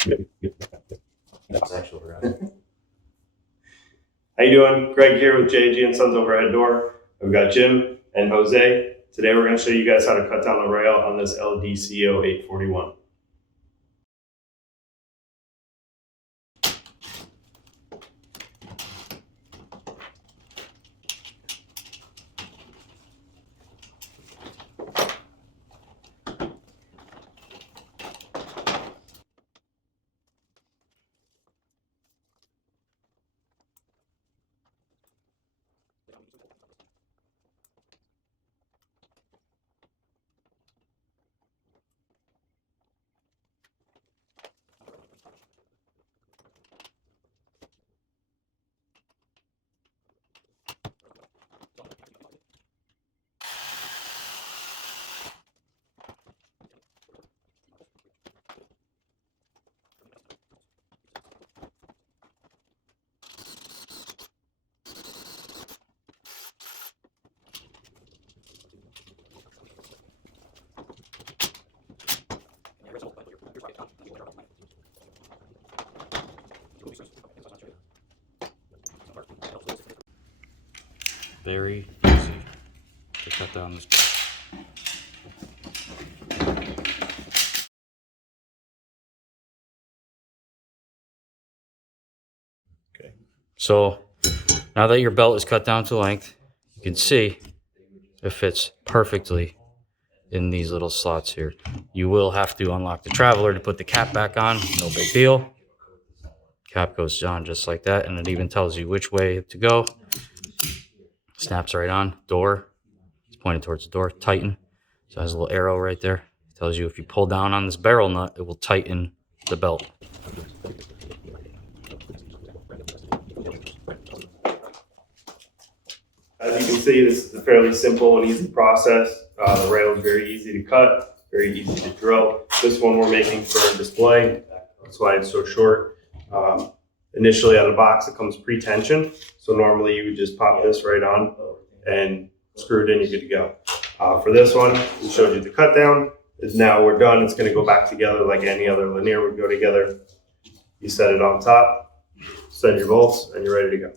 How you doing? Greg here with J.A.G and Sons Overhead Door. We've got Jim and Jose. Today we're going to show you guys how to cut down the rail on this LDCO841. Very easy to cut down this. Okay. So now that your belt is cut down to length, you can see it fits perfectly in these little slots here. You will have to unlock the traveler to put the cap back on. No big deal. Cap goes on just like that, and it even tells you which way to go. Snaps right on. Door. It's pointed towards the door. Tighten. So it has a little arrow right there. It tells you if you pull down on this barrel nut, it will tighten the belt. As you can see, this is a fairly simple and easy process. The rail is very easy to cut, very easy to drill. This one we're making for a display. That's why it's so short. Initially out of the box, it comes pre-tensioned. So normally you would just pop this right on and screw it in, you're good to go. For this one, we showed you the cut down. Now we're done. It's going to go back together like any other linear would go together. You set it on top, set your bolts, and you're ready to go.